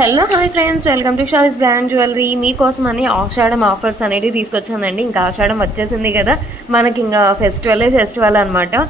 Hello hi friends, welcome to షాయిస్ brand jewellery. మీకోసం అని ఆషాఢం offers అనేది తీసుకొచ్చానండి. ఇంకా ఆషాఢం వచ్చేసింది కదా, మనకి ఇంకా ఫెస్టివల్ అనమాట.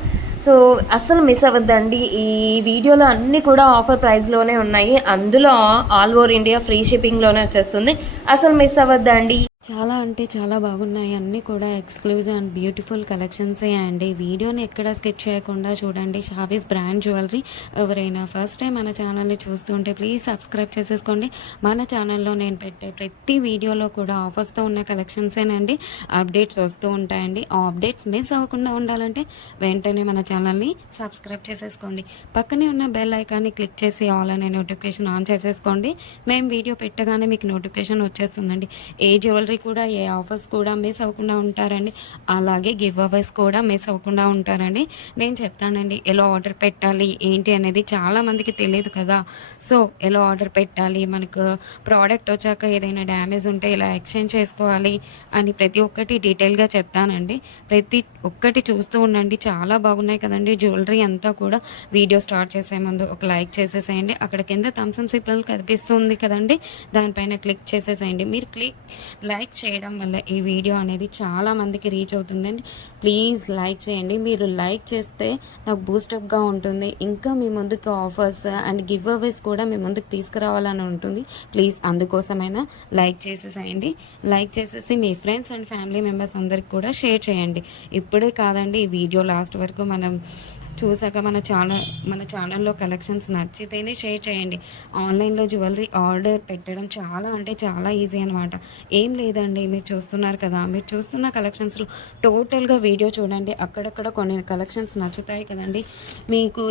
సో అస్సలు మిస్ అవ్వద్దండి. ఈ వీడియోలో అన్నీ కూడా ఆఫర్ ప్రైస్లోనే ఉన్నాయి. అందులో ఆల్ ఓవర్ ఇండియా ఫ్రీ షిప్పింగ్లోనే వచ్చేస్తుంది. అసలు మిస్ అవ్వద్దండి. చాలా అంటే చాలా బాగున్నాయి. అన్నీ కూడా ఎక్స్క్లూజివ్ అండ్ బ్యూటిఫుల్ కలెక్షన్సే అండి. వీడియోని ఎక్కడ స్కిప్ చేయకుండా చూడండి. Shavis brand jewellery. ఎవరైనా ఫస్ట్ టైం మన ఛానల్ని చూస్తుంటే ప్లీజ్ సబ్స్క్రైబ్ చేసేసుకోండి. మన ఛానల్లో నేను పెట్టే ప్రతి వీడియోలో కూడా ఆఫర్స్తో ఉన్న కలెక్షన్సేనండి. అప్డేట్స్ వస్తూ ఉంటాయండి. ఆ అప్డేట్స్ మిస్ అవ్వకుండా ఉండాలంటే వెంటనే మన ఛానల్ని సబ్స్క్రైబ్ చేసేసుకోండి. పక్కనే ఉన్న బెల్ ఐకాన్ని క్లిక్ చేసి ఆల్ అనే నోటిఫికేషన్ ఆన్ చేసేసుకోండి. మేము వీడియో పెట్టగానే మీకు నోటిఫికేషన్ వచ్చేస్తుందండి. ఏ జ్యువెలరీ కూడా ఏ ఆఫర్స్ కూడా మిస్ అవ్వకుండా ఉంటారండి. అలాగే గివ్ అవేస్ కూడా మిస్ అవ్వకుండా ఉంటారండి. నేను చెప్తానండి ఎలా ఆర్డర్ పెట్టాలి ఏంటి అనేది చాలా మందికి తెలియదు కదా. సో ఎలా ఆర్డర్ పెట్టాలి, మనకు ప్రోడక్ట్ వచ్చాక ఏదైనా డ్యామేజ్ ఉంటే ఎలా ఎక్స్చేంజ్ చేసుకోవాలి అని ప్రతి ఒక్కటి డీటెయిల్గా చెప్తానండి. ప్రతి ఒక్కటి చూస్తూ ఉండండి. చాలా బాగున్నాయి కదండి జ్యువెలరీ అంతా కూడా. వీడియో స్టార్ట్ చేసే ముందు ఒక లైక్ చేసేసేయండి. అక్కడ కింద థమ్స్ అప్ సింబల్ కనిపిస్తుంది కదండి, దానిపైన క్లిక్ చేసేసేయండి. మీరు లైక్ చేయడం వల్ల ఈ వీడియో అనేది చాలా మందికి రీచ్ అవుతుందండి. ప్లీజ్ లైక్ చేయండి. మీరు లైక్ చేస్తే నాకు బూస్టప్గా ఉంటుంది. ఇంకా మీ ముందుకు ఆఫర్స్ అండ్ గివ్ అవేస్ కూడా మీ ముందుకు తీసుకురావాలని ఉంటుంది. ప్లీజ్ అందుకోసమైనా లైక్ చేసేసేయండి. లైక్ చేసేసి మీ ఫ్రెండ్స్ అండ్ ఫ్యామిలీ మెంబర్స్ అందరికి కూడా షేర్ చేయండి. ఇప్పుడే కాదండి, ఈ వీడియో లాస్ట్ వరకు మనం చూసాక మన ఛానల్లో కలెక్షన్స్ నచ్చితేనే షేర్ చేయండి. ఆన్లైన్లో జ్యువెలరీ ఆర్డర్ పెట్టడం చాలా అంటే చాలా ఈజీ అనమాట. ఏం లేదండి, మీరు చూస్తున్నారు కదా, మీరు చూస్తున్న కలెక్షన్స్లో టోటల్గా వీడియో చూడండి. అక్కడక్కడ కొన్ని కలెక్షన్స్ నచ్చుతాయి కదండి. మీకు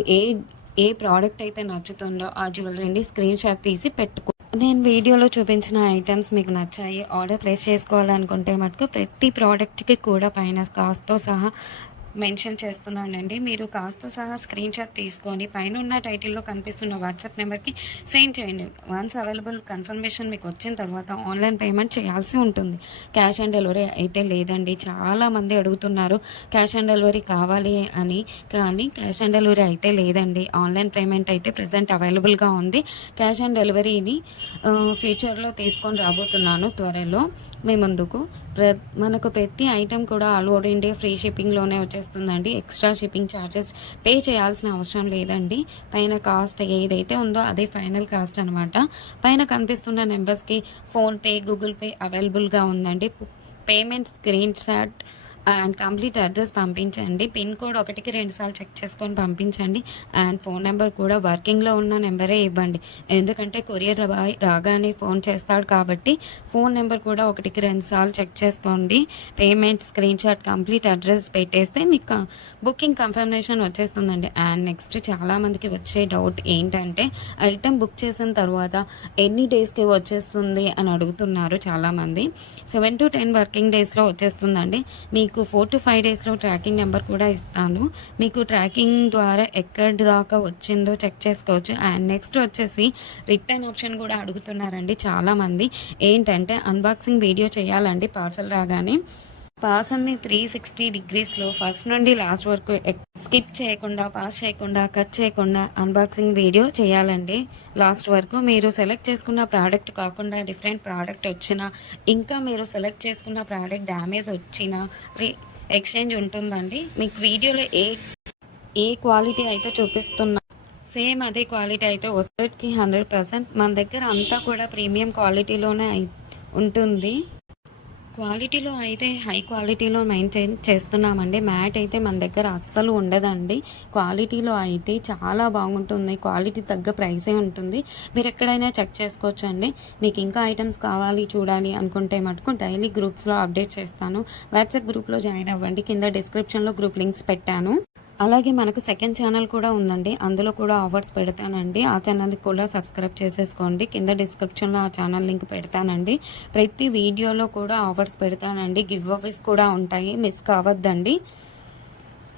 ఏ ప్రోడక్ట్ అయితే నచ్చుతుందో ఆ జ్యువెలరీని స్క్రీన్ షాట్ తీసి పెట్టుకో. నేను వీడియోలో చూపించిన ఐటమ్స్ మీకు నచ్చాయి, ఆర్డర్ ప్లేస్ చేసుకోవాలనుకుంటే మటుకు ప్రతి ప్రోడక్ట్కి కూడా పైన కాస్ట్తో సహా మెన్షన్ చేస్తున్నానండి. మీరు కాస్ట్తో సహా స్క్రీన్ షాట్ తీసుకొని పైన ఉన్న టైటిల్లో కనిపిస్తున్న వాట్సాప్ నెంబర్కి సెండ్ చేయండి. వన్స్ అవైలబుల్ కన్ఫర్మేషన్ మీకు వచ్చిన తర్వాత ఆన్లైన్ పేమెంట్ చేయాల్సి ఉంటుంది. క్యాష్ ఆన్ డెలివరీ అయితే లేదండి. చాలామంది అడుగుతున్నారు క్యాష్ ఆన్ డెలివరీ కావాలి అని, కానీ క్యాష్ ఆన్ డెలివరీ అయితే లేదండి. ఆన్లైన్ పేమెంట్ అయితే ప్రజెంట్ అవైలబుల్గా ఉంది. క్యాష్ ఆన్ డెలివరీని ఫ్యూచర్లో తీసుకొని రాబోతున్నాను త్వరలో మీ ముందుకు. మనకు ప్రతి ఐటెం కూడా ఆల్ ఓవర్ ఇండియా ఫ్రీ షిప్పింగ్లోనే వచ్చేస్తుందండి. ఎక్స్ట్రా షిప్పింగ్ ఛార్జెస్ పే చేయాల్సిన అవసరం లేదండి. పైన కాస్ట్ ఏదైతే ఉందో అదే ఫైనల్ కాస్ట్ అనమాట. పైన కనిపిస్తున్న నెంబర్స్కి ఫోన్పే, గూగుల్ పే అవైలబుల్గా ఉందండి. Payment screen shot and complete address పంపించండి. పిన్ కోడ్ 1కి 2 సార్లు చెక్ చేసుకొని పంపించండి. అండ్ ఫోన్ నెంబర్ కూడా వర్కింగ్లో ఉన్న నెంబరే ఇవ్వండి. ఎందుకంటే కొరియర్ బాయ్ రాగానే ఫోన్ చేస్తాడు కాబట్టి ఫోన్ నెంబర్ కూడా 1కి 2 సార్లు చెక్ చేసుకోండి. Payment screen shot complete address పెట్టేస్తే మీకు బుకింగ్ కన్ఫర్మేషన్ వచ్చేస్తుందండి. అండ్ నెక్స్ట్ చాలామందికి వచ్చే డౌట్ ఏంటంటే ఐటమ్ బుక్ చేసిన తర్వాత ఎన్ని డేస్కి వచ్చేస్తుంది అని అడుగుతున్నారు చాలామంది. 7 to 10 వర్కింగ్ డేస్లో వచ్చేస్తుందండి. మీకు 4 to 5 డేస్లో ట్రాకింగ్ నెంబర్ కూడా ఇస్తాను. మీకు ట్రాకింగ్ ద్వారా ఎక్కడి దాకా వచ్చిందో చెక్ చేసుకోవచ్చు. అండ్ నెక్స్ట్ వచ్చేసి రిటర్న్ ఆప్షన్ కూడా అడుగుతున్నారండి చాలామంది. ఏంటంటే అన్బాక్సింగ్ వీడియో చేయాలండి పార్సల్ రాగానే. పార్సల్ని 360 డిగ్రీస్లో ఫస్ట్ నుండి లాస్ట్ వరకు స్కిప్ చేయకుండా, పాస్ చేయకుండా, కట్ చేయకుండా అన్బాక్సింగ్ వీడియో చేయాలండి లాస్ట్ వరకు. మీరు సెలెక్ట్ చేసుకున్న ప్రోడక్ట్ కాకుండా డిఫరెంట్ ప్రోడక్ట్ వచ్చినా, ఇంకా మీరు సెలెక్ట్ చేసుకున్న ప్రోడక్ట్ డ్యామేజ్ వచ్చినా ఎక్స్చేంజ్ ఉంటుందండి. మీకు వీడియోలో ఏ క్వాలిటీ అయితే చూపిస్తున్నా సేమ్ అదే క్వాలిటీ అయితే వస్తుందికి 100%. మన దగ్గర అంతా కూడా ప్రీమియం క్వాలిటీలోనే ఉంటుంది. క్వాలిటీలో అయితే హై క్వాలిటీలో మెయింటైన్ చేస్తున్నామండి. మ్యాట్ అయితే మన దగ్గర అస్సలు ఉండదండి. క్వాలిటీలో అయితే చాలా బాగుంటుంది. క్వాలిటీ తగ్గ ప్రైసే ఉంటుంది. మీరు ఎక్కడైనా చెక్ చేసుకోవచ్చు అండి. మీకు ఇంకా ఐటమ్స్ కావాలి చూడాలి అనుకుంటే మటుకు డైలీ గ్రూప్స్లో అప్డేట్ చేస్తాను. వాట్సాప్ గ్రూప్లో జాయిన్ అవ్వండి. కింద డిస్క్రిప్షన్లో గ్రూప్ లింక్స్ పెట్టాను. అలాగే మనకు సెకండ్ ఛానల్ కూడా ఉందండి. అందులో కూడా ఆఫర్స్ పెడతానండి. ఆ ఛానల్కి కూడా సబ్స్క్రైబ్ చేసేసుకోండి. కింద డిస్క్రిప్షన్లో ఆ ఛానల్ లింక్ పెడతానండి. ప్రతి వీడియోలో కూడా ఆఫర్స్ పెడతానండి. గివ్ అవేస్ కూడా ఉంటాయి, మిస్ కావద్దండి.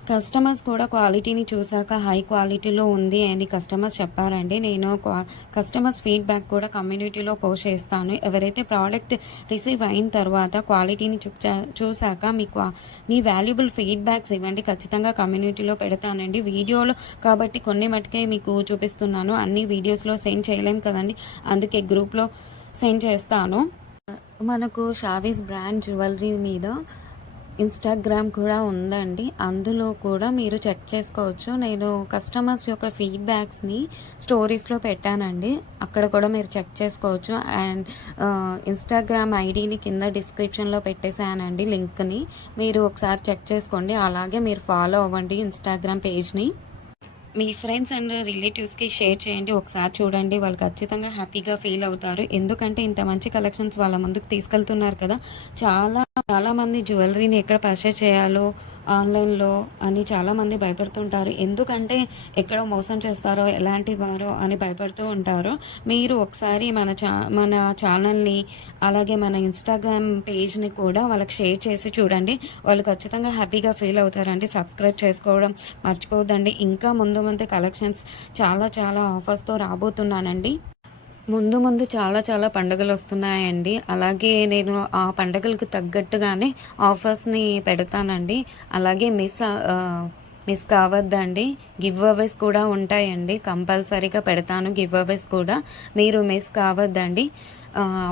కస్టమర్స్ కూడా క్వాలిటీని చూసాక హై క్వాలిటీలో ఉంది అని కస్టమర్స్ చెప్పారండి. నేను కస్టమర్స్ ఫీడ్బ్యాక్ కూడా కమ్యూనిటీలో పోస్ట్ చేస్తాను. ఎవరైతే ప్రోడక్ట్ రిసీవ్ అయిన తర్వాత క్వాలిటీని చూసాక మీ వాల్యుబుల్ ఫీడ్బ్యాక్స్ ఇవ్వండి. ఖచ్చితంగా కమ్యూనిటీలో పెడతానండి. వీడియోలో కాబట్టి కొన్ని మటుకే మీకు చూపిస్తున్నాను, అన్ని వీడియోస్లో సెండ్ చేయలేం కదండి, అందుకే గ్రూప్లో సెండ్ చేస్తాను. మనకు షావీస్ బ్రాండ్ జ్యువెలరీ మీద ఇన్స్టాగ్రామ్ కూడా ఉందండి, అందులో కూడా మీరు చెక్ చేసుకోవచ్చు. నేను కస్టమర్స్ యొక్క ఫీడ్బ్యాక్స్ని స్టోరీస్లో పెట్టానండి, అక్కడ కూడా మీరు చెక్ చేసుకోవచ్చు. అండ్ ఇన్స్టాగ్రామ్ ఐడిని కింద డిస్క్రిప్షన్లో పెట్టేశానండి లింక్ని, మీరు ఒకసారి చెక్ చేసుకోండి. అలాగే మీరు ఫాలో అవ్వండి ఇన్స్టాగ్రామ్ పేజ్ని. మీ ఫ్రెండ్స్ అండ్ రిలేటివ్స్కి షేర్ చేయండి, ఒకసారి చూడండి, వాళ్ళు ఖచ్చితంగా హ్యాపీగా ఫీల్ అవుతారు. ఎందుకంటే ఇంత మంచి కలెక్షన్స్ వాళ్ళ ముందుకు తీసుకెళ్తున్నారు కదా. చాలామంది జ్యువెలరీని ఎక్కడ పర్చేస్ చేయాలో ఆన్లైన్లో అని చాలామంది భయపడుతుంటారు. ఎందుకంటే ఎక్కడ మోసం చేస్తారో, ఎలాంటి వారో అని భయపడుతూ ఉంటారు. మీరు ఒకసారి మన ఛానల్ని అలాగే మన ఇన్స్టాగ్రామ్ పేజ్ని కూడా వాళ్ళకి షేర్ చేసి చూడండి, వాళ్ళు ఖచ్చితంగా హ్యాపీగా ఫీల్ అవుతారండి. సబ్స్క్రైబ్ చేసుకోవడం మర్చిపోవద్దండి. ఇంకా ముందు కలెక్షన్స్ చాలా ఆఫర్స్తో రాబోతున్నానండి. ముందు చాలా పండుగలు వస్తున్నాయండి, అలాగే నేను ఆ పండుగలకు తగ్గట్టుగానే ఆఫర్స్ని పెడతానండి. అలాగే మిస్ కావద్దండి, గివ్ అవేస్ కూడా ఉంటాయండి, కంపల్సరీగా పెడతాను గివ్ అవేస్ కూడా, మీరు మిస్ కావద్దండి.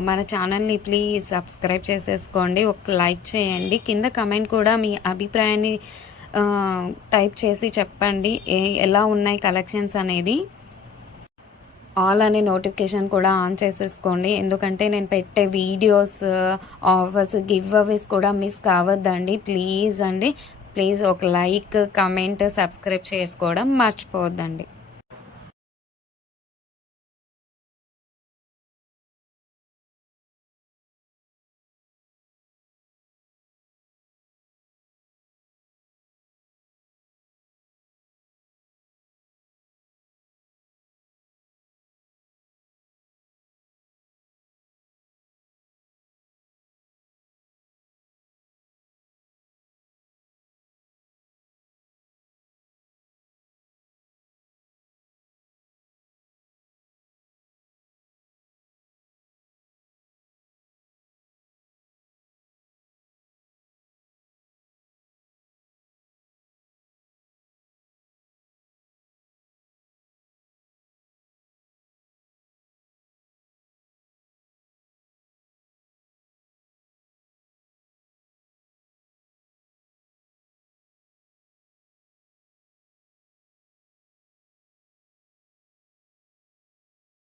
మన ఛానల్ని ప్లీజ్ సబ్స్క్రైబ్ చేసేసుకోండి, ఒక లైక్ చేయండి, కింద కమెంట్ కూడా మీ అభిప్రాయాన్ని టైప్ చేసి చెప్పండి ఎలా ఉన్నాయి కలెక్షన్స్ అనేది. ఆల్ అనే నోటిఫికేషన్ కూడా ఆన్ చేసేసుకోండి, ఎందుకంటే నేను పెట్టే వీడియోస్, ఆఫర్స్, గివ్ అవేస్ కూడా మిస్ కావద్దండి. ప్లీజ్ ఒక లైక్, కమెంట్, సబ్స్క్రైబ్ చేసుకోవడం మర్చిపోవద్దండి.